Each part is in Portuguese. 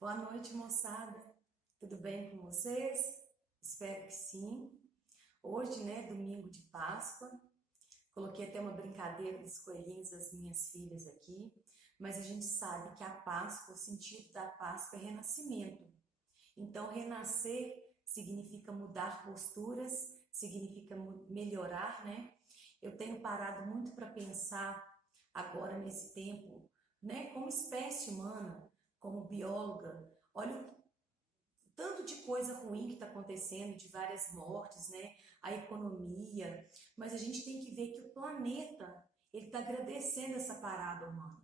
Boa noite, moçada. Tudo bem com vocês? Espero que sim. Hoje, né, domingo de Páscoa, coloquei até uma brincadeira dos coelhinhos das minhas filhas aqui, mas a gente sabe que a Páscoa, o sentido da Páscoa é renascimento. Então, renascer significa mudar posturas, significa melhorar, né? Eu tenho parado muito para pensar agora nesse tempo, né, como espécie humana, como bióloga. Olha o tanto de coisa ruim que está acontecendo, de várias mortes, né? A economia, mas a gente tem que ver que o planeta ele está agradecendo essa parada humana.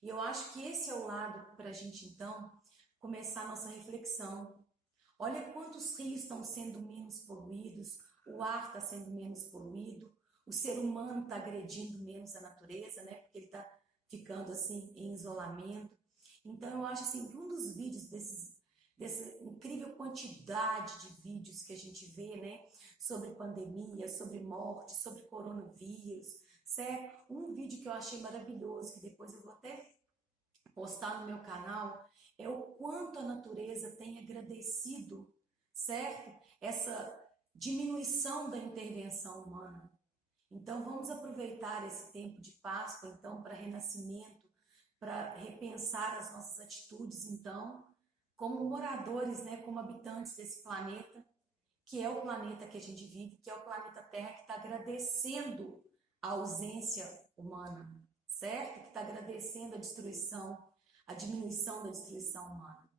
E eu acho que esse é o lado para a gente então começar a nossa reflexão. Olha quantos rios estão sendo menos poluídos, o ar está sendo menos poluído, o ser humano está agredindo menos a natureza, né? Porque ele está ficando assim em isolamento. Então eu acho assim que um dos vídeos dessa incrível quantidade de vídeos que a gente vê, né, sobre pandemia, sobre morte, sobre coronavírus, certo? Um vídeo que eu achei maravilhoso, que depois eu vou até postar no meu canal, é o quanto a natureza tem agradecido, certo? Essa diminuição da intervenção humana. Então vamos aproveitar esse tempo de Páscoa então para renascimento, para repensar as nossas atitudes então, como moradores, né, como habitantes desse planeta, que é o planeta que a gente vive, que é o planeta Terra que está agradecendo a ausência humana, certo? Que está agradecendo a destruição, a diminuição da destruição humana.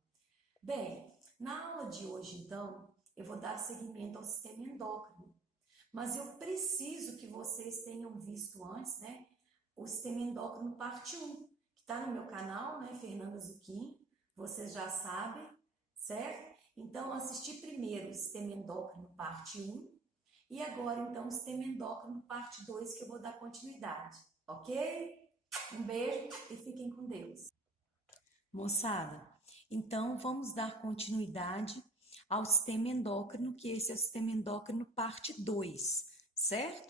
Bem, na aula de hoje, então, eu vou dar seguimento ao sistema endócrino, mas eu preciso que vocês tenham visto antes, né, o sistema endócrino parte 1, que está no meu canal, né, Fernanda Zucchini, vocês já sabem, certo? Então, assisti primeiro o sistema endócrino parte 1 e agora, então, o sistema endócrino parte 2, que eu vou dar continuidade, ok? Um beijo e fiquem com Deus. Moçada, então vamos dar continuidade ao sistema endócrino, que esse é o sistema endócrino parte 2, certo?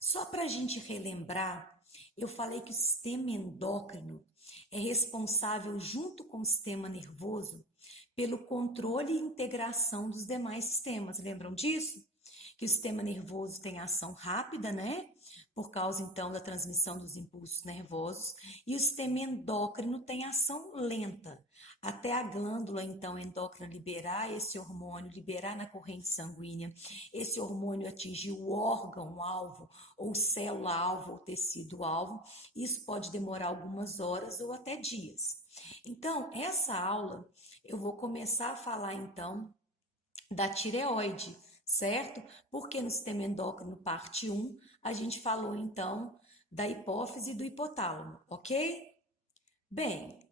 Só para a gente relembrar, eu falei que o sistema endócrino é responsável, junto com o sistema nervoso, pelo controle e integração dos demais sistemas. Lembram disso? Que o sistema nervoso tem ação rápida, né? Por causa então da transmissão dos impulsos nervosos, e o sistema endócrino tem ação lenta, até a glândula então endócrina liberar esse hormônio, liberar na corrente sanguínea, esse hormônio atingir o órgão-alvo, ou célula-alvo, ou tecido-alvo. Isso pode demorar algumas horas ou até dias. Então, essa aula eu vou começar a falar então da tireoide, certo? Porque no sistema endócrino parte 1, a gente falou então da hipófise e do hipotálamo, ok? Bem,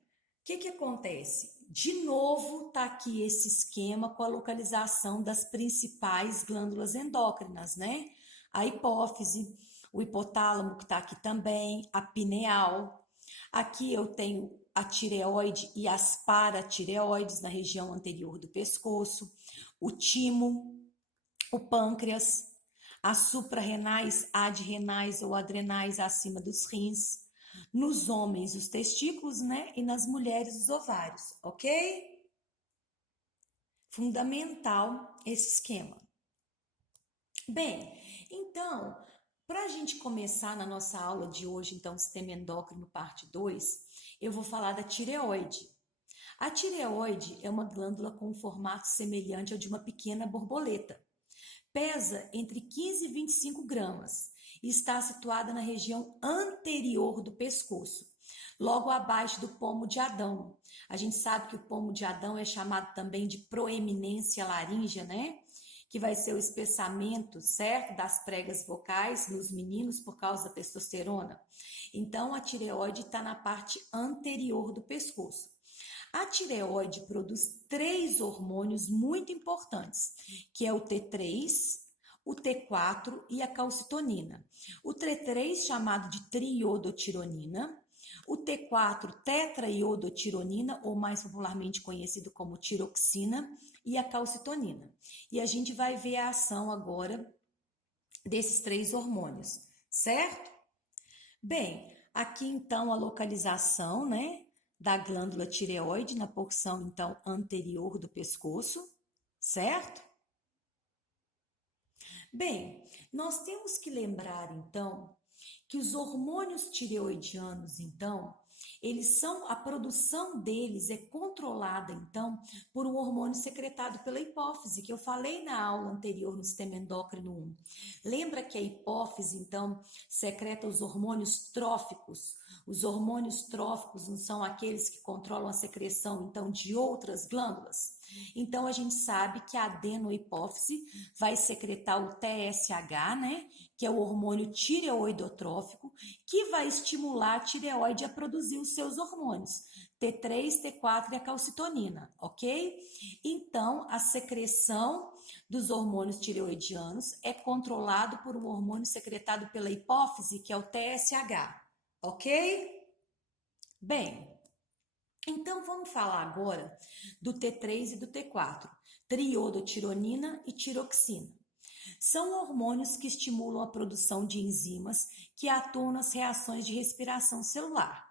o que acontece? De novo, tá aqui esse esquema com a localização das principais glândulas endócrinas, né? A hipófise, o hipotálamo que tá aqui também, a pineal. Aqui eu tenho a tireoide e as paratireoides na região anterior do pescoço, o timo, o pâncreas, as suprarrenais, adrenais ou adrenais acima dos rins, nos homens os testículos, né? E nas mulheres os ovários, ok? Fundamental esse esquema. Bem, então, para a gente começar na nossa aula de hoje, então, sistema endócrino parte 2, eu vou falar da tireoide. A tireoide é uma glândula com um formato semelhante ao de uma pequena borboleta. Pesa entre 15 e 25 gramas e está situada na região anterior do pescoço, logo abaixo do pomo de Adão. A gente sabe que o pomo de Adão é chamado também de proeminência laríngea, né? Que vai ser o espessamento, certo, das pregas vocais nos meninos por causa da testosterona. Então, a tireoide está na parte anterior do pescoço. A tireoide produz 3 hormônios muito importantes, que é o T3, o T4 e a calcitonina. O T3 chamado de triiodotironina, o T4 tetraiodotironina, ou mais popularmente conhecido como tiroxina, e a calcitonina. E a gente vai ver a ação agora desses 3 hormônios, certo? Bem, aqui então a localização, né, da glândula tireoide, na porção, então, anterior do pescoço, certo? Bem, nós temos que lembrar, então, que os hormônios tireoidianos, então, a produção deles é controlada, então, por um hormônio secretado pela hipófise, que eu falei na aula anterior no sistema endócrino 1. Lembra que a hipófise, então, secreta os hormônios tróficos? Os hormônios tróficos não são aqueles que controlam a secreção, então, de outras glândulas? Então, a gente sabe que a adenohipófise vai secretar o TSH, né? Que é o hormônio tireoidotrófico, que vai estimular a tireoide a produzir os seus hormônios, T3, T4 e a calcitonina, ok? Então, a secreção dos hormônios tireoidianos é controlado por um hormônio secretado pela hipófise, que é o TSH, ok? Bem, então vamos falar agora do T3 e do T4, triodotironina e tiroxina. São hormônios que estimulam a produção de enzimas que atuam nas reações de respiração celular.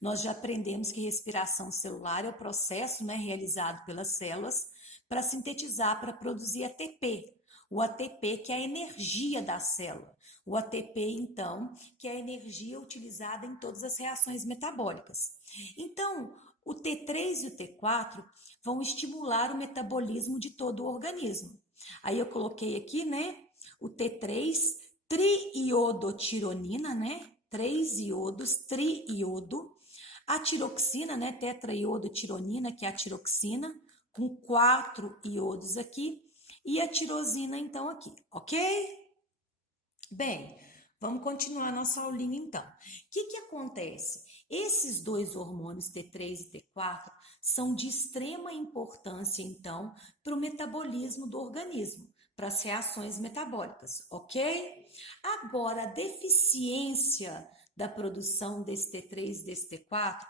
Nós já aprendemos que respiração celular é o processo, né, realizado pelas células para sintetizar, para produzir ATP. O ATP, que é a energia da célula. O ATP, então, que é a energia utilizada em todas as reações metabólicas. Então, o T3 e o T4 vão estimular o metabolismo de todo o organismo. Aí eu coloquei aqui, né, o T3, triiodotironina, né, 3 iodos, triiodo. A tiroxina, né, tetraiodotironina, que é a tiroxina, com 4 iodos aqui. E a tirosina, então, aqui, ok? Bem, vamos continuar nossa aulinha, então. O que acontece? Esses dois hormônios, T3 e T4, são de extrema importância, então, para o metabolismo do organismo, para as reações metabólicas, ok? Agora, a deficiência da produção desse T3 e desse T4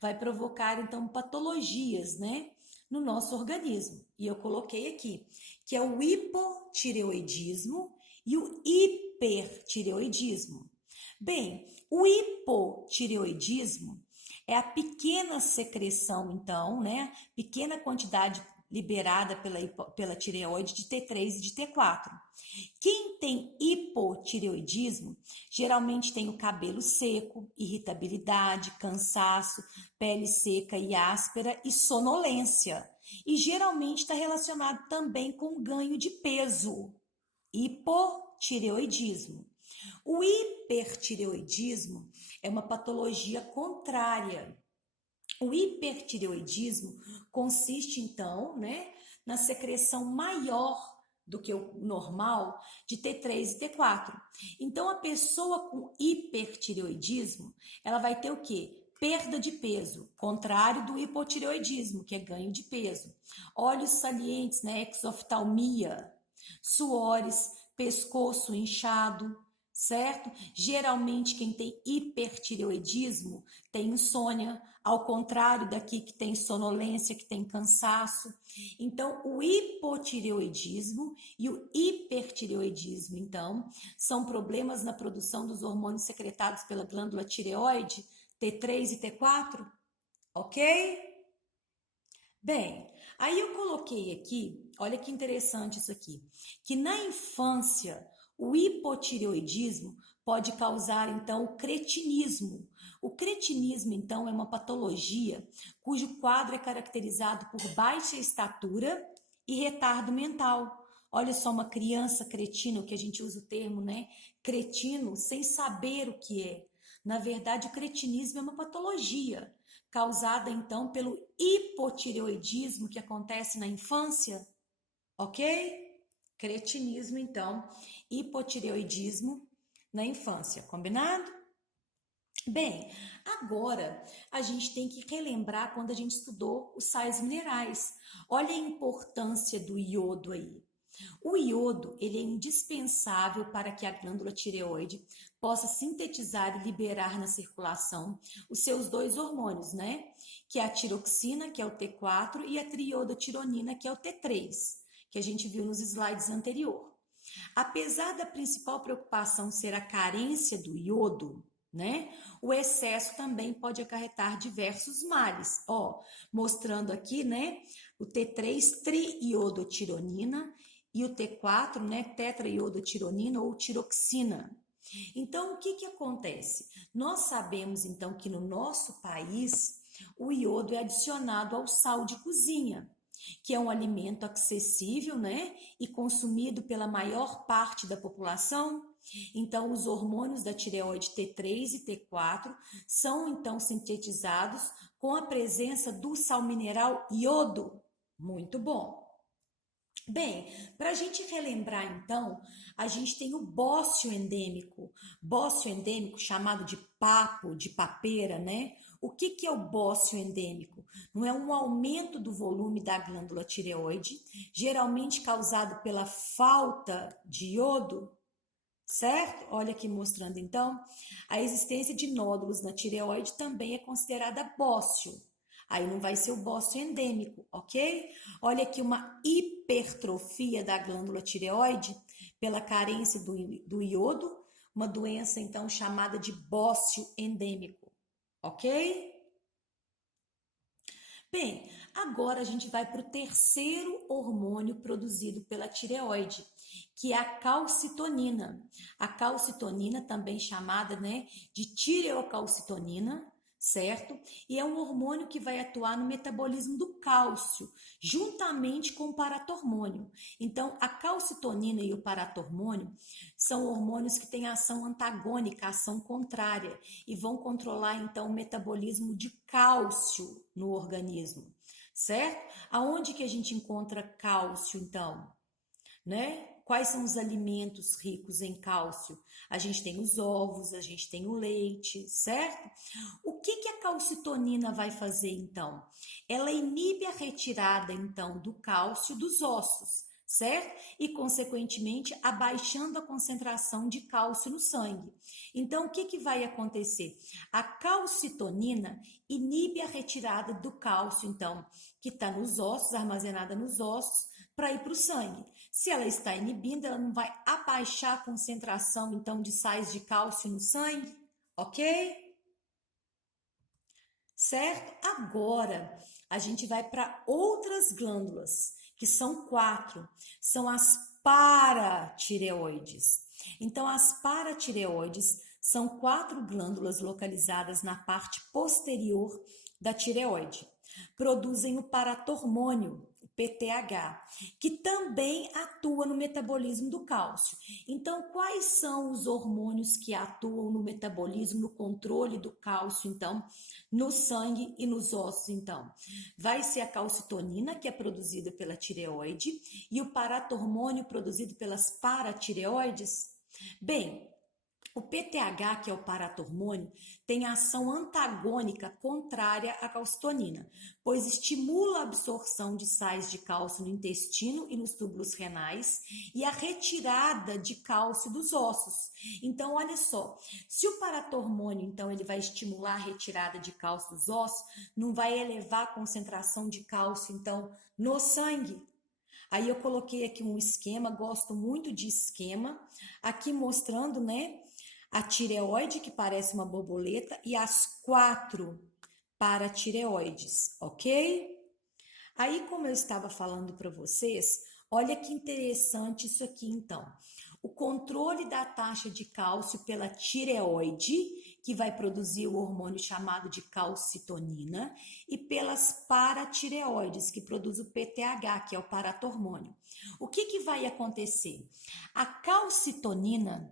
vai provocar, então, patologias, né, no nosso organismo. E eu coloquei aqui, que é o hipotireoidismo e o hipertireoidismo. Bem, o hipotireoidismo é a pequena secreção, então, né, pequena quantidade liberada pela tireoide de T3 e de T4. Quem tem hipotireoidismo geralmente tem o cabelo seco, irritabilidade, cansaço, pele seca e áspera e sonolência. E geralmente está relacionado também com ganho de peso. Hipotireoidismo. O hipertireoidismo é uma patologia contrária. O hipertireoidismo consiste, então, né, na secreção maior do que o normal de T3 e T4. Então, a pessoa com hipertireoidismo, ela vai ter o quê? Perda de peso, contrário do hipotireoidismo, que é ganho de peso. Olhos salientes, né, exoftalmia, suores, pescoço inchado, certo? Geralmente quem tem hipertireoidismo tem insônia, ao contrário daqui que tem sonolência, que tem cansaço. Então, o hipotireoidismo e o hipertireoidismo, então, são problemas na produção dos hormônios secretados pela glândula tireoide, T3 e T4, ok? Bem, aí eu coloquei aqui, olha que interessante isso aqui, que na infância o hipotireoidismo pode causar, então, o cretinismo. O cretinismo, então, é uma patologia cujo quadro é caracterizado por baixa estatura e retardo mental. Olha só, uma criança cretina, que a gente usa o termo, né, cretino, sem saber o que é. Na verdade, o cretinismo é uma patologia causada, então, pelo hipotireoidismo que acontece na infância, ok? Cretinismo, então, hipotireoidismo na infância, combinado? Bem, agora a gente tem que relembrar quando a gente estudou os sais minerais. Olha a importância do iodo aí. O iodo, ele é indispensável para que a glândula tireoide possa sintetizar e liberar na circulação os seus dois hormônios, né? Que é a tiroxina, que é o T4, e a triodotironina, que é o T3, que a gente viu nos slides anterior. Apesar da principal preocupação ser a carência do iodo, né? O excesso também pode acarretar diversos males, ó, mostrando aqui, né, o T3 triiodotironina e o T4, né, tetraiodotironina ou tiroxina. Então, o que que acontece? Nós sabemos, então, que no nosso país, o iodo é adicionado ao sal de cozinha, que é um alimento acessível, né, e consumido pela maior parte da população. Então, os hormônios da tireoide T3 e T4 são, então, sintetizados com a presença do sal mineral iodo. Muito bom. Bem, para a gente relembrar então, a gente tem o bócio endêmico chamado de papo, de papeira, né? O que que é o bócio endêmico? Não é um aumento do volume da glândula tireoide, geralmente causado pela falta de iodo, certo? Olha aqui mostrando então, a existência de nódulos na tireoide também é considerada bócio. Aí não vai ser o bócio endêmico, ok? Olha aqui uma hipertrofia da glândula tireoide pela carência do iodo, uma doença então chamada de bócio endêmico, ok? Bem, agora a gente vai para o terceiro hormônio produzido pela tireoide, que é a calcitonina. A calcitonina, também chamada, né, de tireocalcitonina, certo? E é um hormônio que vai atuar no metabolismo do cálcio, juntamente com o paratormônio. Então, a calcitonina e o paratormônio são hormônios que têm ação antagônica, ação contrária, e vão controlar, então, o metabolismo de cálcio no organismo, certo? Aonde que a gente encontra cálcio, então? Né? Quais são os alimentos ricos em cálcio? A gente tem os ovos, a gente tem o leite, certo? O que que a calcitonina vai fazer então? Ela inibe a retirada então do cálcio dos ossos, certo? E consequentemente abaixando a concentração de cálcio no sangue. Então o que que vai acontecer? A calcitonina inibe a retirada do cálcio então, que está nos ossos, armazenada nos ossos, para ir para o sangue. Se ela está inibindo, ela não vai abaixar a concentração, então, de sais de cálcio no sangue, ok? Certo? Agora, a gente vai para outras glândulas, que são 4. São as paratireoides. Então, as paratireoides são 4 glândulas localizadas na parte posterior da tireoide. Produzem o paratormônio, PTH, que também atua no metabolismo do cálcio. Então, quais são os hormônios que atuam no metabolismo, no controle do cálcio, então, no sangue e nos ossos, então? Vai ser a calcitonina, que é produzida pela tireoide, e o paratormônio produzido pelas paratireoides? Bem, o PTH, que é o paratormônio, tem ação antagônica contrária à calcitonina, pois estimula a absorção de sais de cálcio no intestino e nos túbulos renais e a retirada de cálcio dos ossos. Então, olha só, se o paratormônio, então, ele vai estimular a retirada de cálcio dos ossos, não vai elevar a concentração de cálcio, então, no sangue. Aí eu coloquei aqui um esquema, gosto muito de esquema, aqui mostrando, né, a tireoide, que parece uma borboleta, e as 4 paratireoides, ok? Aí, como eu estava falando para vocês, olha que interessante isso aqui, então. O controle da taxa de cálcio pela tireoide, que vai produzir o hormônio chamado de calcitonina, e pelas paratireoides, que produz o PTH, que é o paratormônio. O que que vai acontecer? A calcitonina,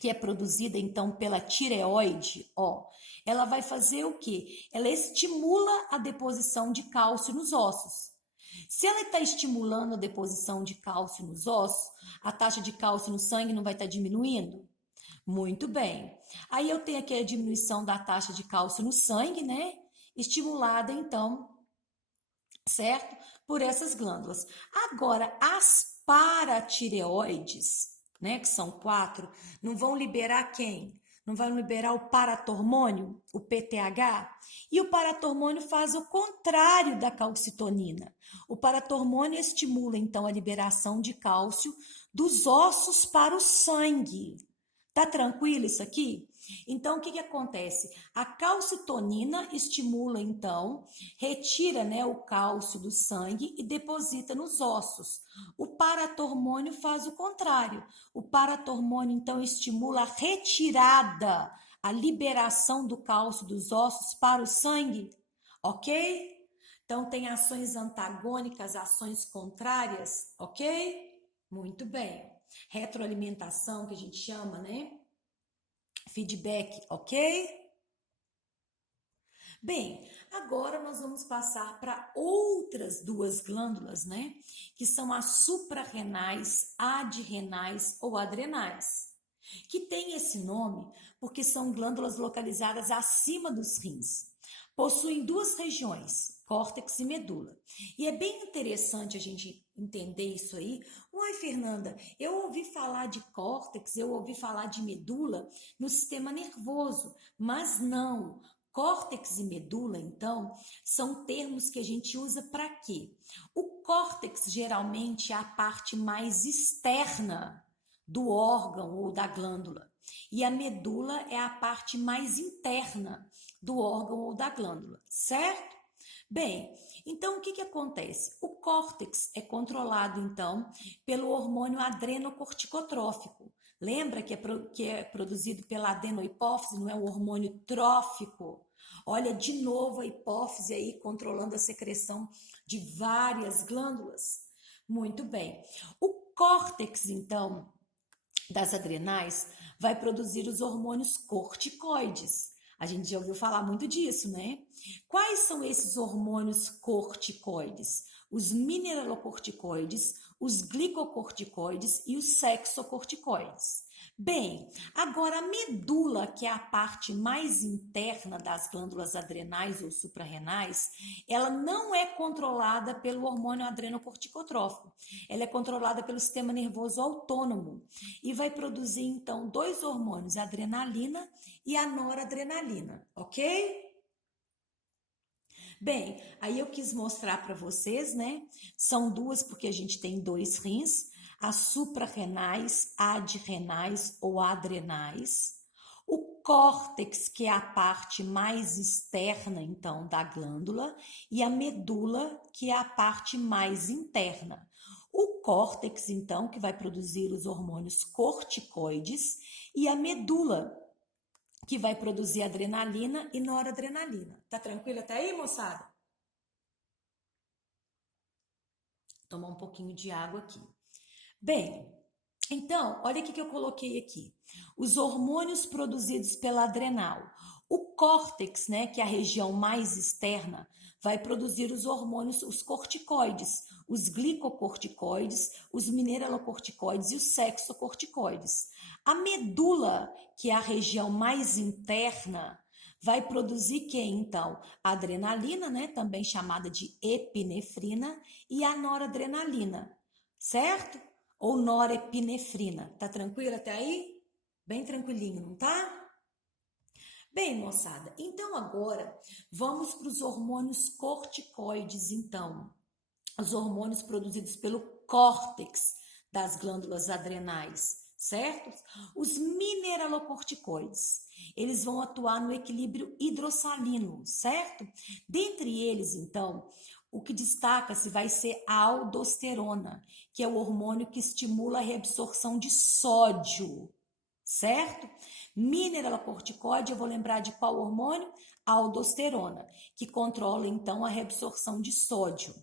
que é produzida então pela tireoide, ó, ela vai fazer o quê? Ela estimula a deposição de cálcio nos ossos. Se ela está estimulando a deposição de cálcio nos ossos, a taxa de cálcio no sangue não vai estar diminuindo? Muito bem. Aí eu tenho aqui a diminuição da taxa de cálcio no sangue, né? Estimulada então, certo? Por essas glândulas. Agora, as paratireoides, né, que são 4, não vão liberar quem? Não vão liberar o paratormônio, o PTH? E o paratormônio faz o contrário da calcitonina. O paratormônio estimula, então, a liberação de cálcio dos ossos para o sangue. Tá tranquilo isso aqui? Então, o que acontece? A calcitonina estimula, então, retira, né, o cálcio do sangue e deposita nos ossos. O paratormônio faz o contrário. O paratormônio, então, estimula a retirada, a liberação do cálcio dos ossos para o sangue, ok? Então, tem ações antagônicas, ações contrárias, ok? Muito bem. Retroalimentação, que a gente chama, né? Feedback, ok? Bem, agora nós vamos passar para outras duas glândulas, né? Que são as suprarrenais, adrenais ou adrenais. Que tem esse nome porque são glândulas localizadas acima dos rins. Possuem duas regiões, córtex e medula. E é bem interessante a gente entender isso aí. Uai, Fernanda, eu ouvi falar de córtex, eu ouvi falar de medula no sistema nervoso, mas não. Córtex e medula, então, são termos que a gente usa para quê? O córtex geralmente é a parte mais externa do órgão ou da glândula, e a medula é a parte mais interna do órgão ou da glândula, certo? Bem, então o que acontece? O córtex é controlado, então, pelo hormônio adrenocorticotrófico. Lembra que é produzido pela adenohipófise, não é um hormônio trófico? Olha de novo a hipófise aí controlando a secreção de várias glândulas. Muito bem. O córtex, então, das adrenais, vai produzir os hormônios corticoides. A gente já ouviu falar muito disso, né? Quais são esses hormônios corticoides? Os mineralocorticoides, os glicocorticoides e os sexocorticoides. Bem, agora a medula, que é a parte mais interna das glândulas adrenais ou suprarrenais, ela não é controlada pelo hormônio adrenocorticotrófico. Ela é controlada pelo sistema nervoso autônomo e vai produzir então dois hormônios, a adrenalina e a noradrenalina, ok? Bem, aí eu quis mostrar para vocês, né? São duas porque a gente tem dois rins, as suprarrenais, adrenais ou adrenais. O córtex, que é a parte mais externa, então, da glândula, e a medula, que é a parte mais interna. O córtex, então, que vai produzir os hormônios corticoides, e a medula, que vai produzir adrenalina e noradrenalina. Tá tranquilo até aí, moçada? Vou tomar um pouquinho de água aqui. Bem, então, olha o que eu coloquei aqui. Os hormônios produzidos pela adrenal. O córtex, né, que é a região mais externa, vai produzir os hormônios, os corticoides, os glicocorticoides, os mineralocorticoides e os sexocorticoides. A medula, que é a região mais interna, vai produzir quem, então? A adrenalina, né, também chamada de epinefrina, e a noradrenalina, certo? Ou norepinefrina. Tá tranquilo até aí? Bem tranquilinho, não tá? Bem, moçada, então agora vamos para os hormônios corticoides, então. Os hormônios produzidos pelo córtex das glândulas adrenais, certo? Os mineralocorticoides, eles vão atuar no equilíbrio hidrossalino, certo? Dentre eles, então, o que destaca-se vai ser a aldosterona, que é o hormônio que estimula a reabsorção de sódio, certo? Mineralocorticoide, eu vou lembrar de qual hormônio? A aldosterona, que controla então a reabsorção de sódio.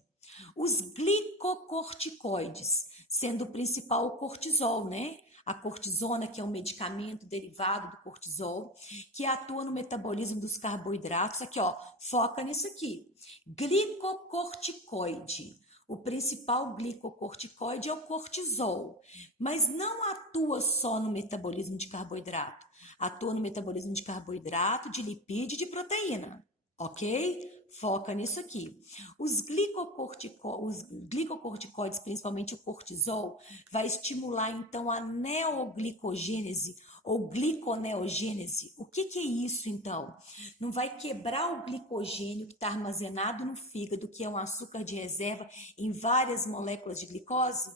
Os glicocorticoides, sendo o principal o cortisol, né? A cortisona, que é um medicamento derivado do cortisol, que atua no metabolismo dos carboidratos. Aqui, ó, foca nisso aqui. Glicocorticoide. O principal glicocorticoide é o cortisol, mas não atua só no metabolismo de carboidrato. Atua no metabolismo de carboidrato, de lipídio e de proteína, ok? Foca nisso aqui. Os glicocorticoides, principalmente o cortisol, vai estimular então a neoglicogênese ou gliconeogênese. O que é isso então? Não vai quebrar o glicogênio que está armazenado no fígado, que é um açúcar de reserva em várias moléculas de glicose?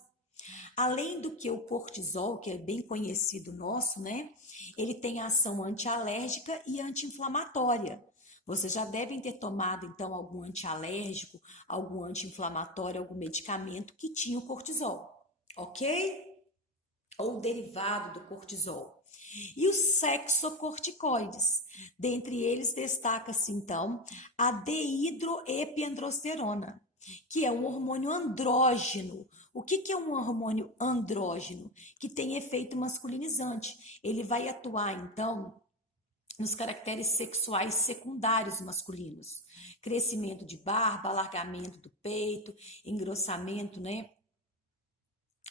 Além do que o cortisol, que é bem conhecido nosso, né? Ele tem ação antialérgica e anti-inflamatória. Vocês já devem ter tomado, então, algum antialérgico, algum anti-inflamatório, algum medicamento que tinha o cortisol, ok? Ou derivado do cortisol. E os sexocorticoides. Dentre eles, destaca-se, então, a deidroepiandrosterona, que é um hormônio andrógeno. O que é um hormônio andrógeno? Que tem efeito masculinizante. Ele vai atuar, então, nos caracteres sexuais secundários masculinos. Crescimento de barba, alargamento do peito, engrossamento, né,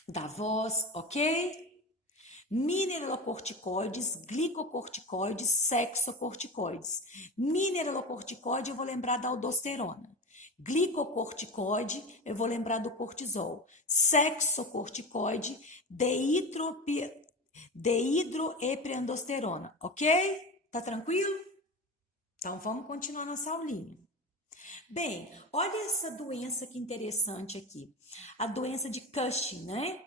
da voz, ok? Mineralocorticoides, glicocorticoides, sexocorticoides. Mineralocorticoide, eu vou lembrar da aldosterona. Glicocorticoide, eu vou lembrar do cortisol. Sexocorticoide, deidroepiandrosterona, ok? Tá tranquilo? Então, vamos continuar nossa aulinha. Bem, olha essa doença que interessante aqui. A doença de Cushing, né?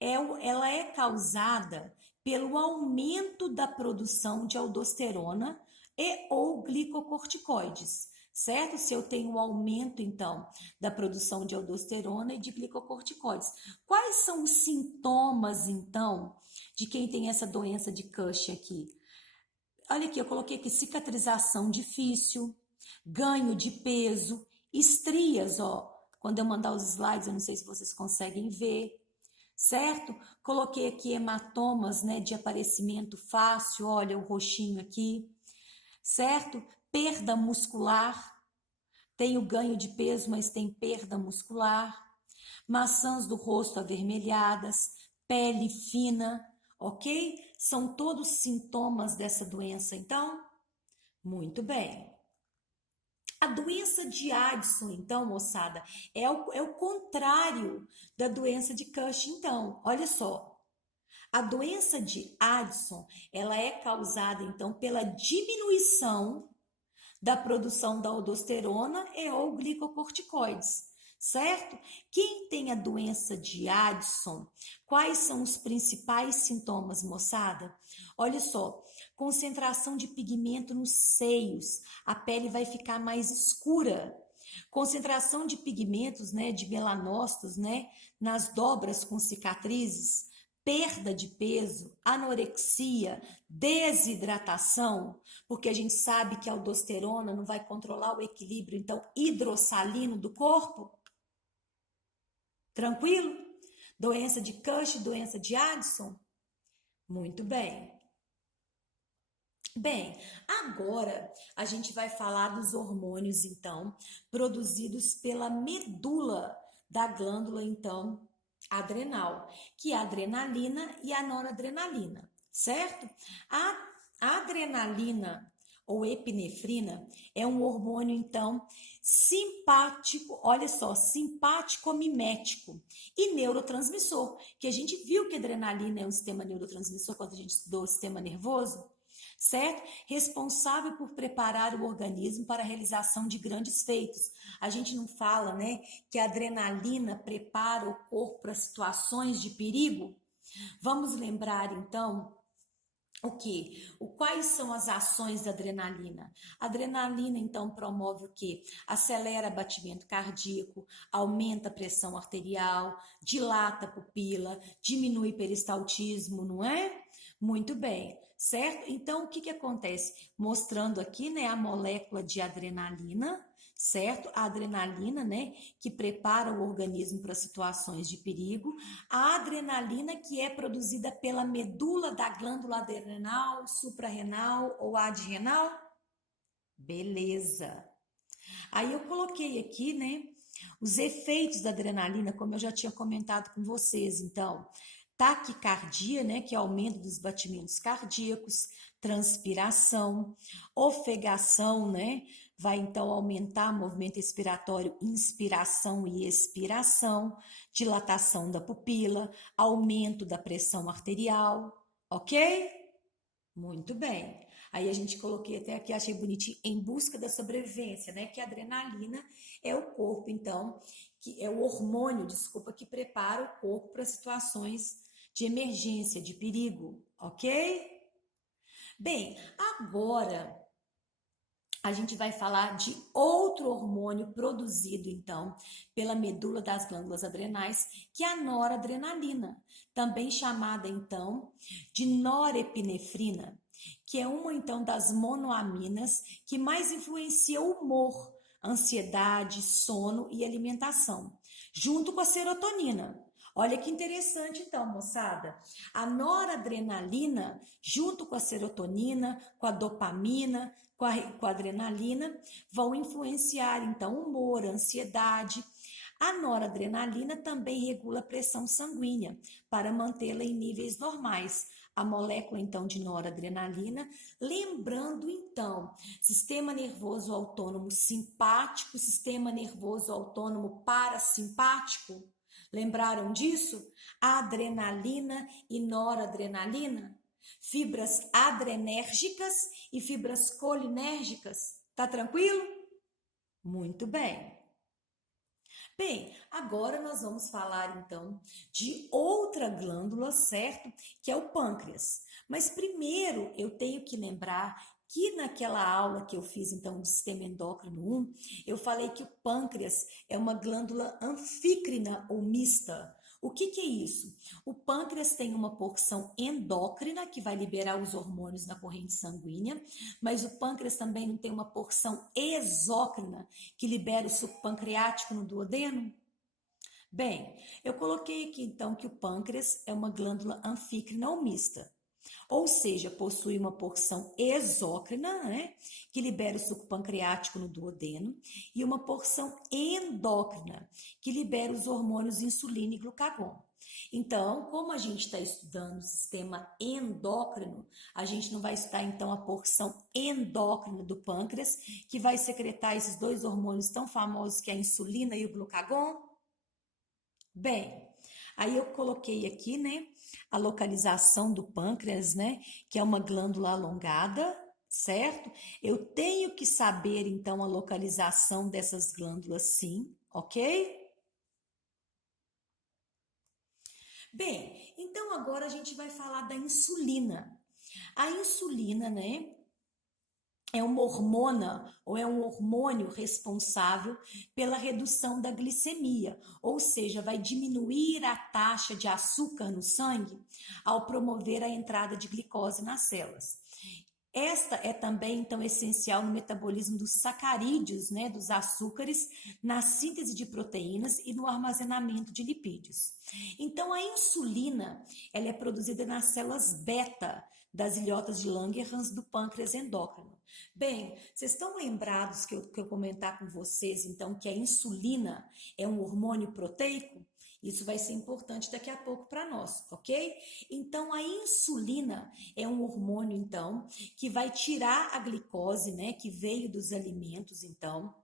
Ela é causada pelo aumento da produção de aldosterona e ou glicocorticoides, certo? Se eu tenho um aumento, então, da produção de aldosterona e de glicocorticoides. Quais são os sintomas, então, de quem tem essa doença de Cushing aqui? Olha aqui, eu coloquei aqui cicatrização difícil, ganho de peso, estrias, ó. Quando eu mandar os slides, eu não sei se vocês conseguem ver, certo? Coloquei aqui hematomas, né, de aparecimento fácil, olha o roxinho aqui, certo? Perda muscular, tem o ganho de peso, mas tem perda muscular, maçãs do rosto avermelhadas, pele fina, ok? São todos sintomas dessa doença, então? Muito bem. A doença de Addison, então, moçada, é o contrário da doença de Cushing, então. Olha só. A doença de Addison, ela é causada, então, pela diminuição da produção da aldosterona e ou glicocorticoides, certo? Quem tem a doença de Addison, quais são os principais sintomas, moçada? Olha só, concentração de pigmento nos seios, a pele vai ficar mais escura. Concentração de pigmentos, né, de melanócitos, né, nas dobras com cicatrizes, perda de peso, anorexia, desidratação, porque a gente sabe que a aldosterona não vai controlar o equilíbrio, então, hidrossalino do corpo. Tranquilo? Doença de Cushing, doença de Addison? Muito bem. Bem, agora a gente vai falar dos hormônios, então, produzidos pela medula da glândula, então, adrenal, que é a adrenalina e a noradrenalina, certo? A adrenalina ou epinefrina é um hormônio, então, simpático, olha só, simpático-mimético e neurotransmissor, que a gente viu que a adrenalina é um sistema neurotransmissor quando a gente estudou o sistema nervoso, certo? Responsável por preparar o organismo para a realização de grandes feitos. A gente não fala, né, que a adrenalina prepara o corpo para situações de perigo? Vamos lembrar, então, o quê? Quais são as ações da adrenalina? A adrenalina, então, promove o quê? Acelera batimento cardíaco, aumenta a pressão arterial, dilata a pupila, diminui peristaltismo, não é? Muito bem, certo? Então, o que acontece? Mostrando aqui, né, a molécula de adrenalina, certo? A adrenalina, né, que prepara o organismo para situações de perigo. A adrenalina que é produzida pela medula da glândula adrenal, suprarrenal ou adrenal. Beleza. Aí eu coloquei aqui, né, os efeitos da adrenalina, como eu já tinha comentado com vocês. Então, taquicardia, né, que é aumento dos batimentos cardíacos, transpiração, ofegação, né, vai então aumentar o movimento expiratório, inspiração e expiração, dilatação da pupila, aumento da pressão arterial, ok? Muito bem. Aí a gente coloquei até aqui, achei bonitinho, em busca da sobrevivência, né? Que a adrenalina é o corpo, então, que é o hormônio, desculpa, que prepara o corpo para situações de emergência, de perigo, ok? Bem, agora a gente vai falar de outro hormônio produzido, então, pela medula das glândulas adrenais, que é a noradrenalina, também chamada, então, de norepinefrina, que é uma, então, das monoaminas que mais influencia o humor, ansiedade, sono e alimentação, junto com a serotonina. Olha que interessante, então, moçada. A noradrenalina, junto com a serotonina, com a dopamina, com a adrenalina, vão influenciar, então, o humor, a ansiedade. A noradrenalina também regula a pressão sanguínea para mantê-la em níveis normais. A molécula, então, de noradrenalina, lembrando, então, sistema nervoso autônomo simpático, sistema nervoso autônomo parasimpático. Lembraram disso? Adrenalina e noradrenalina? Fibras adrenérgicas e fibras colinérgicas. Tá tranquilo? Muito bem. Bem, agora nós vamos falar então de outra glândula, certo? Que é o pâncreas. Mas primeiro eu tenho que lembrar que naquela aula que eu fiz então de sistema endócrino 1, eu falei que o pâncreas é uma glândula anfícrina ou mista. O que é isso? O pâncreas tem uma porção endócrina que vai liberar os hormônios na corrente sanguínea, mas o pâncreas também não tem uma porção exócrina que libera o suco pancreático no duodeno? Bem, eu coloquei aqui então que o pâncreas é uma glândula anfícrina ou mista. Ou seja, possui uma porção exócrina, né, que libera o suco pancreático no duodeno, e uma porção endócrina, que libera os hormônios insulina e glucagon. Então, como a gente está estudando o sistema endócrino, a gente não vai estudar então a porção endócrina do pâncreas, que vai secretar esses dois hormônios tão famosos que é a insulina e o glucagon? Bem, aí eu coloquei aqui, né, a localização do pâncreas, né, que é uma glândula alongada, certo? Eu tenho que saber, então, a localização dessas glândulas, sim, ok? Bem, então agora a gente vai falar da insulina. A insulina, né, é uma hormona ou é um hormônio responsável pela redução da glicemia, ou seja, vai diminuir a taxa de açúcar no sangue ao promover a entrada de glicose nas células. Esta é também, então, essencial no metabolismo dos sacarídeos, né, dos açúcares, na síntese de proteínas e no armazenamento de lipídios. Então, a insulina, ela é produzida nas células beta das ilhotas de Langerhans do pâncreas endócrino. Bem, vocês estão lembrados que eu comentar com vocês, então, que a insulina é um hormônio proteico? Isso vai ser importante daqui a pouco para nós, ok? Então, a insulina é um hormônio, então, que vai tirar a glicose, né, que veio dos alimentos, então,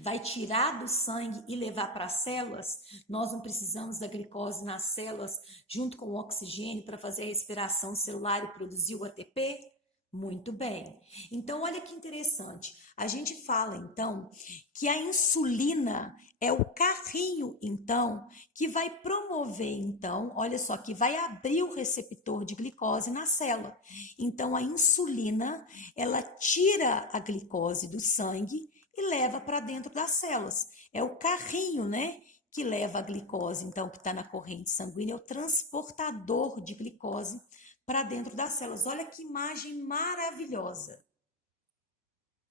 vai tirar do sangue e levar para as células. Nós não precisamos da glicose nas células junto com o oxigênio para fazer a respiração celular e produzir o ATP? Muito bem. Então, olha que interessante. A gente fala, então, que a insulina é o carrinho, então, que vai promover, então, olha só, que vai abrir o receptor de glicose na célula. Então, a insulina, ela tira a glicose do sangue e leva para dentro das células. É o carrinho, né, que leva a glicose, então, que está na corrente sanguínea, é o transportador de glicose para dentro das células. Olha que imagem maravilhosa.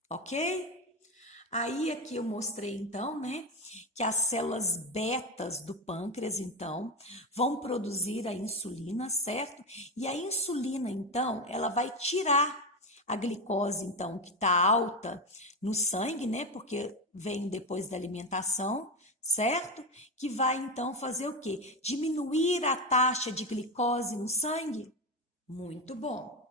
Ok? Aí aqui eu mostrei então, né, que as células betas do pâncreas, então, vão produzir a insulina, certo? E a insulina, então, ela vai tirar a glicose, então, que está alta no sangue, né, porque vem depois da alimentação, certo? Que vai, então, fazer o quê? Diminuir a taxa de glicose no sangue? Muito bom.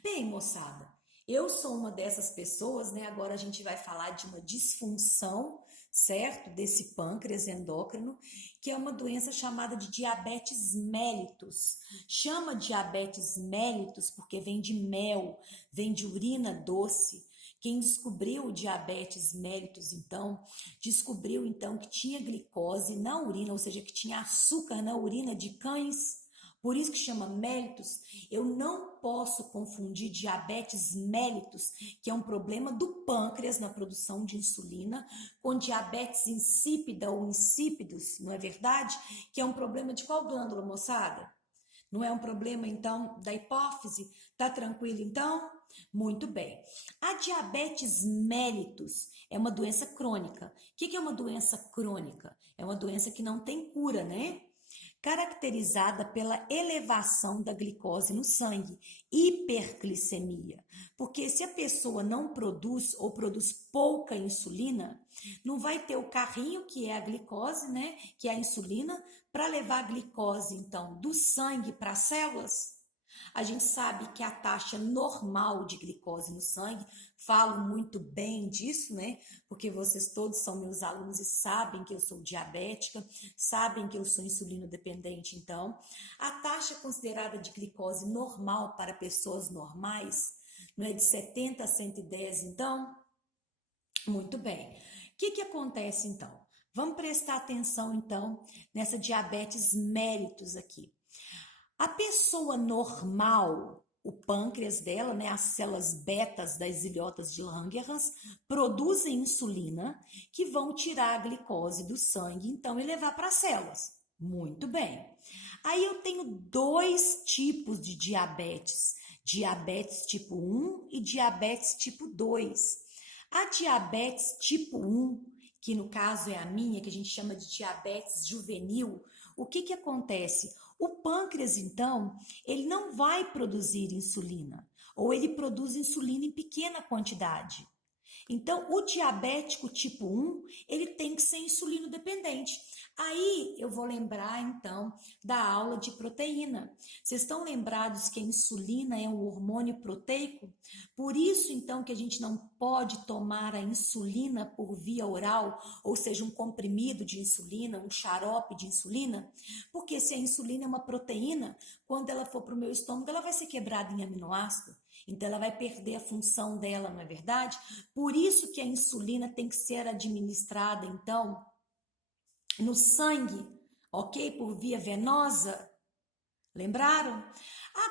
Bem, moçada, eu sou uma dessas pessoas, né? Agora a gente vai falar de uma disfunção, certo? Desse pâncreas endócrino, que é uma doença chamada de diabetes mellitus. Chama diabetes mellitus porque vem de mel, vem de urina doce, Quem descobriu o diabetes mellitus, então, descobriu então que tinha glicose na urina, ou seja, que tinha açúcar na urina de cães. Por isso que chama mellitus. Eu não posso confundir diabetes mellitus, que é um problema do pâncreas na produção de insulina, com diabetes insípida ou insípidos, não é verdade? Que é um problema de qual glândula, moçada? Não é um problema, então, da hipófise? Tá tranquilo, então? Muito bem. A diabetes mellitus é uma doença crônica. O que é uma doença crônica? É uma doença que não tem cura, né? Caracterizada pela elevação da glicose no sangue, hiperglicemia. Porque se a pessoa não produz ou produz pouca insulina, não vai ter o carrinho que é a glicose, né, que é a insulina, para levar a glicose, então, do sangue para as células. A gente sabe que a taxa normal de glicose no sangue, falo muito bem disso, né? Porque vocês todos são meus alunos e sabem que eu sou diabética, sabem que eu sou insulino dependente, então. A taxa considerada de glicose normal para pessoas normais, não é de 70 a 110, então? Muito bem. O que acontece, então? Vamos prestar atenção, então, nessa diabetes mellitus aqui. A pessoa normal, o pâncreas dela, né, as células betas das ilhotas de Langerhans, produzem insulina que vão tirar a glicose do sangue, então, e levar para as células. Muito bem. Aí eu tenho dois tipos de diabetes. Diabetes tipo 1 e diabetes tipo 2. A diabetes tipo 1, que no caso é a minha, que a gente chama de diabetes juvenil, o que acontece? O pâncreas, então, ele não vai produzir insulina, ou ele produz insulina em pequena quantidade. Então, o diabético tipo 1, ele tem que ser insulino dependente. Aí, eu vou lembrar, então, da aula de proteína. Vocês estão lembrados que a insulina é um hormônio proteico? Por isso, então, que a gente não pode tomar a insulina por via oral, ou seja, um comprimido de insulina, um xarope de insulina, porque se a insulina é uma proteína, quando ela for para o meu estômago, ela vai ser quebrada em aminoácido. Então, ela vai perder a função dela, não é verdade? Por isso que a insulina tem que ser administrada, então, no sangue, ok? Por via venosa. Lembraram?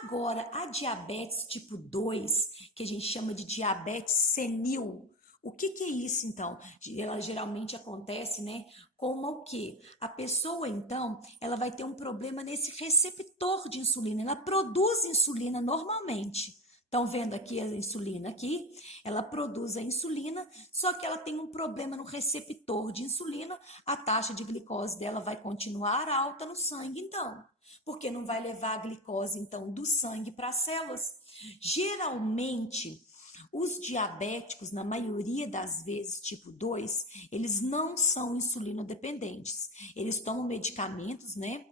Agora, a diabetes tipo 2, que a gente chama de diabetes senil, o que é isso, então? Ela geralmente acontece, né? Como o quê? A pessoa, então, ela vai ter um problema nesse receptor de insulina. Ela produz insulina normalmente. Estão vendo aqui a insulina aqui? Ela produz a insulina, só que ela tem um problema no receptor de insulina, a taxa de glicose dela vai continuar alta no sangue, então, porque não vai levar a glicose, então, do sangue para as células. Geralmente, os diabéticos, na maioria das vezes, tipo 2, eles não são insulinodependentes. Eles tomam medicamentos, né?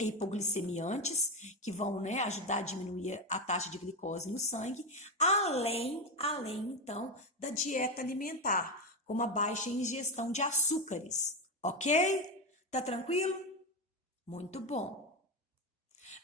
Hipoglicemiantes, que vão, né, ajudar a diminuir a taxa de glicose no sangue, além então, da dieta alimentar, como a baixa ingestão de açúcares, ok? Tá tranquilo? Muito bom.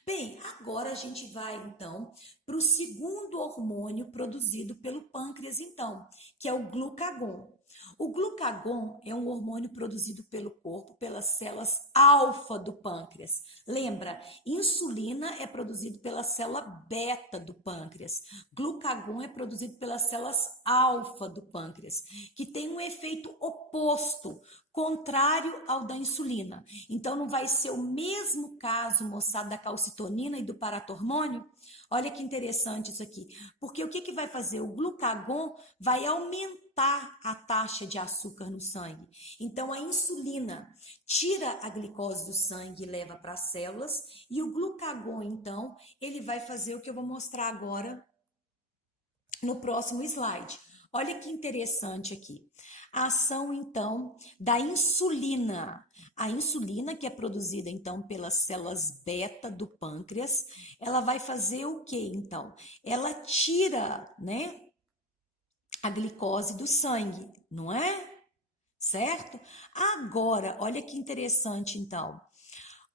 Bem, agora a gente vai, então, para o segundo hormônio produzido pelo pâncreas, então, que é o glucagon. O glucagon é um hormônio produzido pelo corpo, pelas células alfa do pâncreas. Lembra, insulina é produzido pela célula beta do pâncreas. Glucagon é produzido pelas células alfa do pâncreas, que tem um efeito oposto, contrário ao da insulina. Então, não vai ser o mesmo caso, moçada, da calcitonina e do paratormônio? Olha que interessante isso aqui. Porque o que vai fazer? O glucagon vai aumentar a taxa de açúcar no sangue. Então, a insulina tira a glicose do sangue e leva para as células. E o glucagon, então, ele vai fazer o que eu vou mostrar agora no próximo slide. Olha que interessante aqui. A ação, então, da insulina. A insulina, que é produzida, então, pelas células beta do pâncreas, ela vai fazer o quê, então? Ela tira, né, a glicose do sangue, não é? Certo? Agora, olha que interessante, então.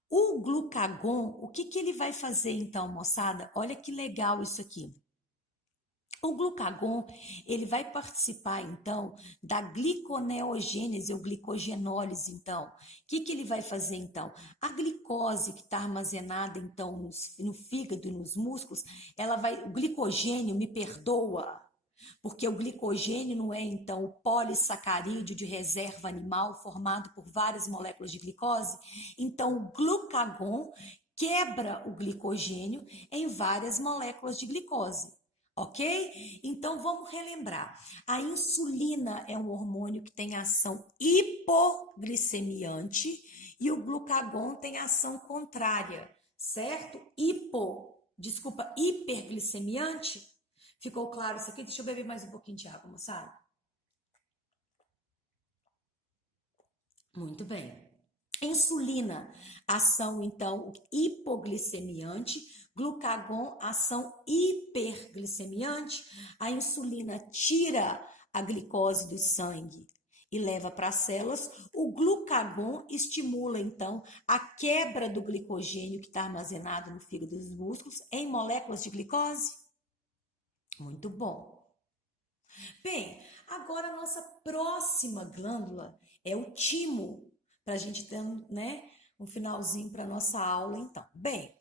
O glucagon, o que ele vai fazer, então, moçada? Olha que legal isso aqui. O glucagon, ele vai participar, então, da gliconeogênese ou glicogenólise, então. O que ele vai fazer, então? A glicose que está armazenada, então, no fígado e nos músculos, o glicogênio, me perdoa, porque o glicogênio não é, então, o polissacarídeo de reserva animal formado por várias moléculas de glicose. Então, o glucagon quebra o glicogênio em várias moléculas de glicose. Ok? Então vamos relembrar. A insulina é um hormônio que tem ação hipoglicemiante e o glucagon tem ação contrária, certo? Hiperglicemiante. Ficou claro isso aqui? Deixa eu beber mais um pouquinho de água, moçada. Muito bem. Insulina, ação então hipoglicemiante. Glucagon, ação hiperglicemiante. A insulina tira a glicose do sangue e leva para as células. O glucagon estimula, então, a quebra do glicogênio que está armazenado no fígado dos músculos em moléculas de glicose. Muito bom. Bem, agora a nossa próxima glândula é o timo, para a gente ter, né, um finalzinho para a nossa aula, então. Bem,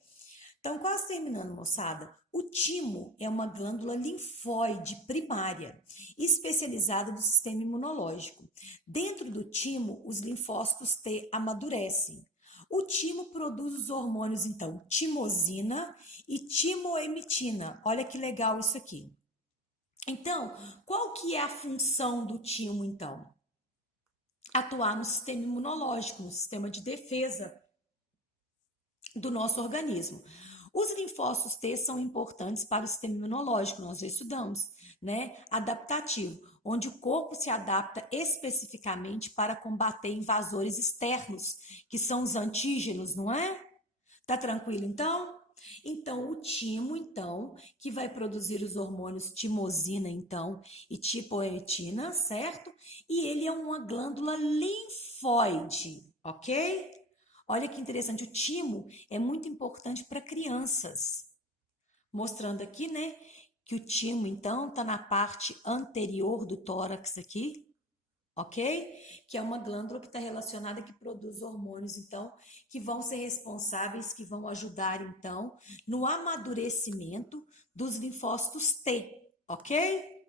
então, quase terminando, moçada, o timo é uma glândula linfóide primária, especializada do sistema imunológico. Dentro do timo, os linfócitos T amadurecem. O timo produz os hormônios, então, timosina e timoemitina. Olha que legal isso aqui. Então, qual que é a função do timo, então? Atuar no sistema imunológico, no sistema de defesa do nosso organismo. Os linfócitos T são importantes para o sistema imunológico, nós já estudamos, né? Adaptativo, onde o corpo se adapta especificamente para combater invasores externos, que são os antígenos, não é? Tá tranquilo, então? Então, o timo, então, que vai produzir os hormônios timosina, então, e tipoetina, certo? E ele é uma glândula linfóide, ok? Olha que interessante, o timo é muito importante para crianças. Mostrando aqui, né, que o timo, então, está na parte anterior do tórax aqui, ok? Que é uma glândula que está relacionada, que produz hormônios, então, que vão ser responsáveis, que vão ajudar, então, no amadurecimento dos linfócitos T, ok?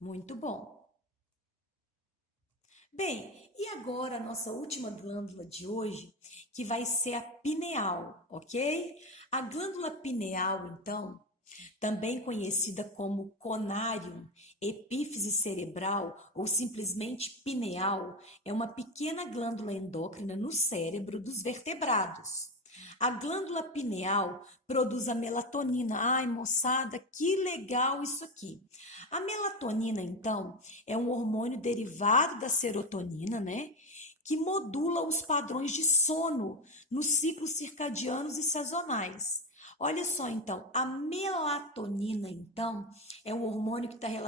Muito bom. Bem, e agora a nossa última glândula de hoje, que vai ser a pineal, ok? A glândula pineal, então, também conhecida como conário, epífise cerebral ou simplesmente pineal, é uma pequena glândula endócrina no cérebro dos vertebrados. A glândula pineal produz a melatonina. Ai, moçada, que legal isso aqui. A melatonina, então, é um hormônio derivado da serotonina, né? Que modula os padrões de sono nos ciclos circadianos e sazonais. Olha só, então, a melatonina, então, é um hormônio que está relacionado